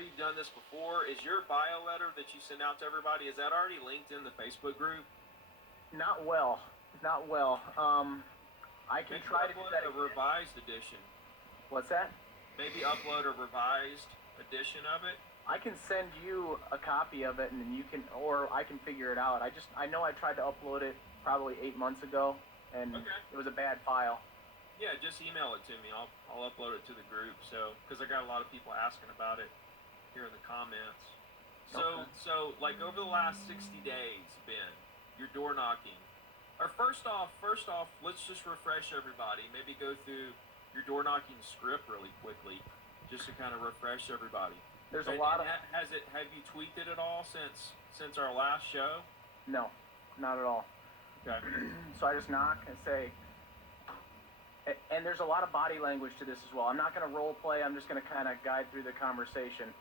know you've done this before. Is your bio letter that you send out to everybody, is that already linked in the Facebook group? Not well. Not well. I can Maybe try to do upload that a again. revised edition. What's that? Maybe upload a revised edition of it. I can send you a copy of it, and then you can, or I can figure it out. I know I tried to upload it probably 8 months ago, and it was a bad file. Yeah, just email it to me. I'll upload it to the group. So, because I got a lot of people asking about it here in the comments. So like over the last 60 days, Ben, you're door knocking. Or first off, let's just refresh everybody. Maybe go through your door knocking script really quickly, just to kind of refresh everybody. There's a lot of. Have you tweaked it at all since our last show? No, not at all. Okay. So I just knock and say. And there's a lot of body language to this as well. I'm not going to role play. I'm just going to kind of guide through the conversation.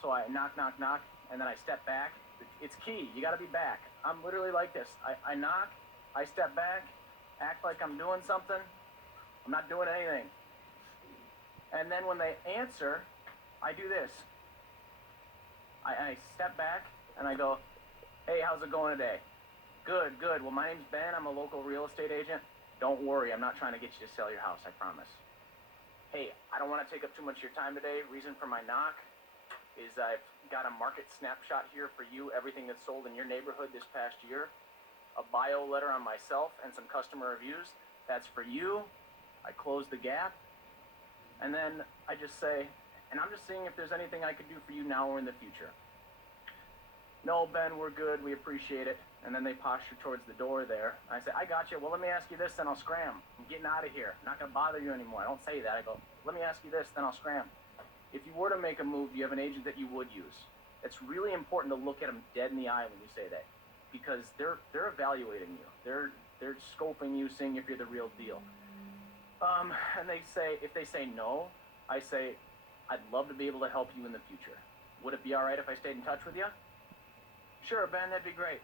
So I knock, and then I step back. It's key. You got to be back. I'm literally like this. I knock, I step back, act like I'm doing something. I'm not doing anything. And then when they answer, I do this. I step back, and I go, hey, how's it going today? Good. Well, my name's Ben. I'm a local real estate agent. Don't worry, I'm not trying to get you to sell your house, I promise. Hey, I don't want to take up too much of your time today. Reason for my knock is I've got a market snapshot here for you, everything that's sold in your neighborhood this past year, a bio letter on myself, and some customer reviews. That's for you. I close the gap, and then I just say, and I'm just seeing if there's anything I could do for you now or in the future. No, Ben, we're good. We appreciate it. And then they posture towards the door there. I say, I got you. Well, let me ask you this, then I'll scram. I'm getting out of here. I'm not going to bother you anymore. I don't say that. I go, let me ask you this, then I'll scram. If you were to make a move, do you have an agent that you would use? It's really important to look at them dead in the eye when you say that, because they're evaluating you. They're scoping you, seeing if you're the real deal. And they say, if they say no, I say, I'd love to be able to help you in the future. Would it be all right if I stayed in touch with you? Sure, Ben, that'd be great.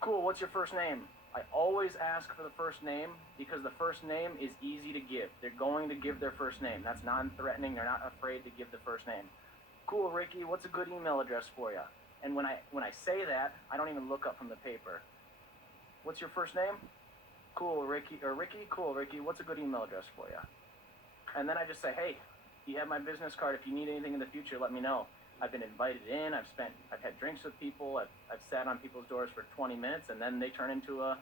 Cool, what's your first name? I always ask for the first name because the first name is easy to give. They're going to give their first name. That's non-threatening. They're not afraid to give the first name. Cool, Ricky, what's a good email address for you? And when I say that, I don't even look up from the paper. What's your first name? Cool, Ricky. Or Ricky? Cool, Ricky, what's a good email address for you? And then I just say, hey, you have my business card. If you need anything in the future, let me know. I've been invited in, I've had drinks with people, I've sat on people's doors for 20 minutes, and then they turn into a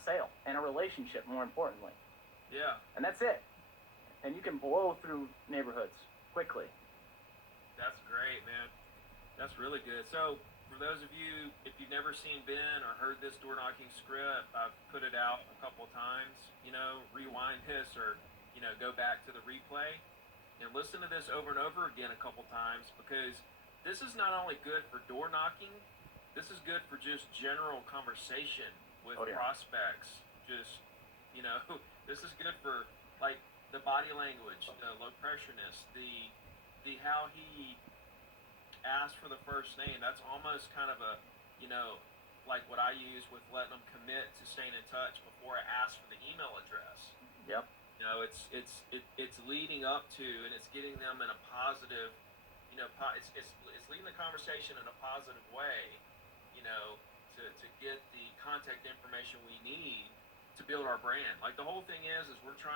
sale, and a relationship, more importantly. Yeah. And that's it. And you can blow through neighborhoods quickly. That's great, man. That's really good. So, for those of you, if you've never seen Ben or heard this door knocking script, I've put it out a couple of times. Rewind this or, go back to the replay. And listen to this over and over again a couple times, because this is not only good for door knocking, this is good for just general conversation with prospects. Just, this is good for like the body language, the low pressureness, the how he asked for the first name. That's almost kind of a, like what I use with letting them commit to staying in touch before I ask for the email address. Yep. It's leading up to, and it's getting them in a positive, it's leading the conversation in a positive way, to get the contact information we need to build our brand. Like the whole thing is we're trying